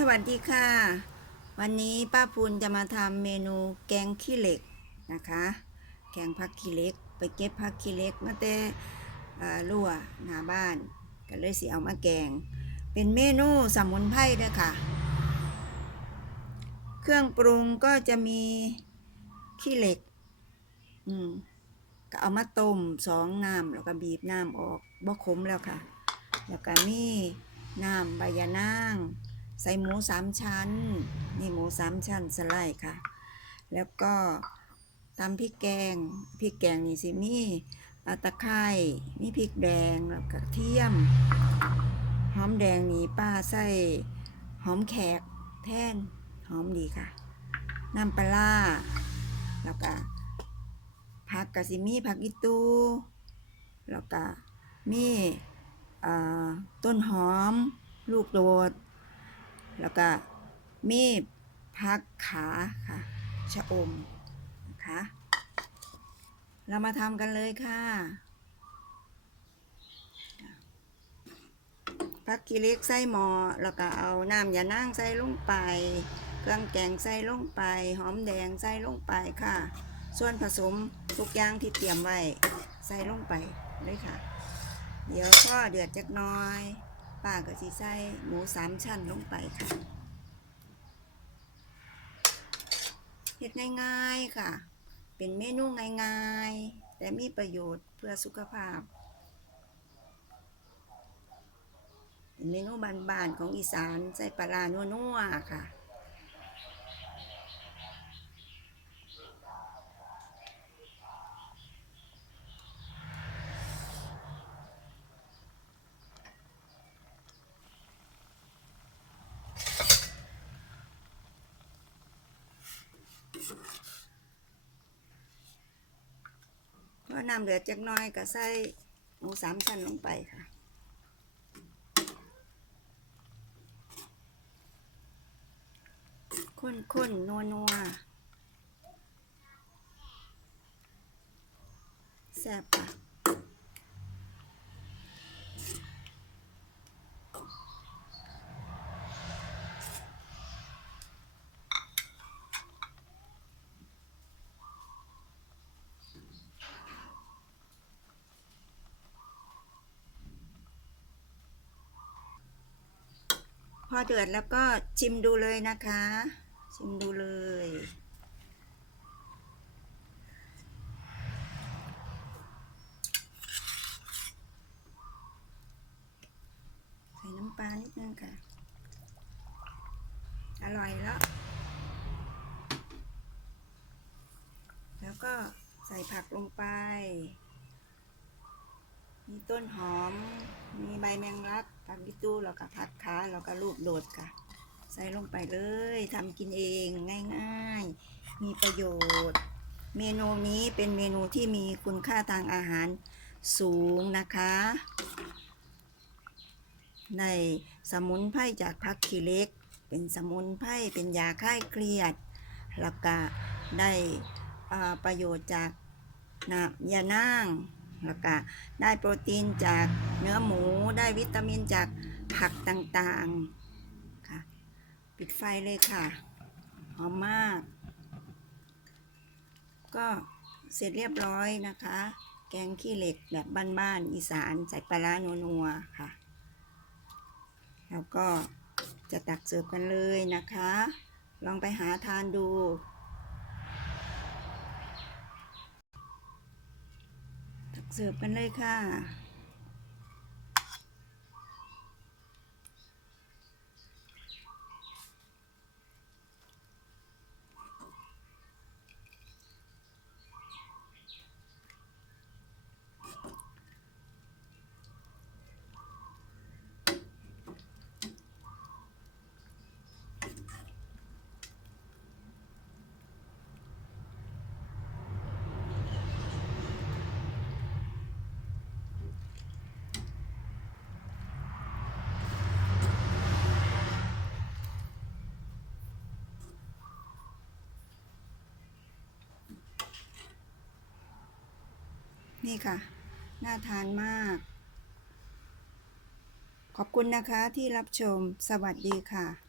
สวัสดีค่ะ วันนี้ป้าพูนจะมาทำเมนูแกงขี้เหล็กนะคะ แกงผักขี้เหล็ก ไปเก็บผักขี้เหล็กมาแต่รั่วหน้าบ้านก็เลยสิเอามาแกง เป็นเมนูสมุนไพรเด้อค่ะ เครื่องปรุงก็จะมีขี้เหล็ก อืมก็เอามาต้มสองน้ำแล้วก็บีบน้ำออกบ่ขมแล้วค่ะ แล้วก็มีน้ำใบยะนาง ใส่หมูสามชั้น นี่หมูสามชั้นสไลด์ค่ะ แล้วก็ตำพริกแกง พริกแกงนี่สิมีอ่าตะไคร้มีพริกแดงแล้วก็เทียม หอมแดงนี่ป้าใส่หอมแขกแท่นหอมดีค่ะ น้ำปลา แล้วก็ผักกะสิมีผักอีตู แล้วก็มีอ่าต้นหอม ลูกโดด แล้วก็มีพักขาค่ะ ชะอมนะคะเรามาทำกันเลยค่ะพักกีเล็กใส่หมอแล้วก็เอาน้ำยานั่งใส่ลงไป เครื่องแกงใส่ลงไป หอมแดงใส่ลงไปค่ะ ส่วนผสมทุกอย่างที่เตรียมไว้ใส่ลงไปเลยค่ะ เดี๋ยวก็เดือดจักน้อย ป้าก็จะใส่หมูสามชั้นลงไปค่ะเฮ็ดง่ายๆค่ะ เป็นเมนูง่ายๆ แต่มีประโยชน์เพื่อสุขภาพ เป็นเมนูบานๆของอีสานใส่ปลาลานัวๆค่ะ อน้ำเดือดจักน้อยก็ใส่หมูสามชั้นลงไปค่ะ ข้นข้นนัวนัวแซ่บปะ อเดือดแล้วก็ชิมดูเลยนะคะ ชิมดูเลย ใส่น้ำปลานิดนึงค่ะ อร่อยแล้ว แล้วก็ใส่ผักลงไป มีต้นหอม มีใบแมงลัก ผักยิตูแล้วก็ผักขาแล้วก็ลูกโดดค่ะ ใส่ลงไปเลยทำกินเองง่ายๆ มีประโยชน์ เมนูนี้เป็นเมนูที่มีคุณค่าทางอาหารสูงนะคะ ในสมุนไพรจากผักขี้เล็ก เป็นสมุนไพรเป็นยาคลายเครียดแล้วก็ได้ประโยชน์จากน้ำยานาง แล้วก็ได้โปรตีนจากเนื้อหมูได้วิตามินจากผักต่างๆค่ะ ปิดไฟเลยค่ะ หอมมาก ก็เสร็จเรียบร้อยนะคะ แกงขี้เหล็กแบบบ้านๆอีสานใส่ปลาร้านัวๆค่ะ แล้วก็จะตักเสิร์ฟกันเลยนะคะ ลองไปหาทานดู ตัก เสิร์ฟกันเลยค่ะ นี่ค่ะ น่าทานมาก ขอบคุณนะคะที่รับชม สวัสดีค่ะ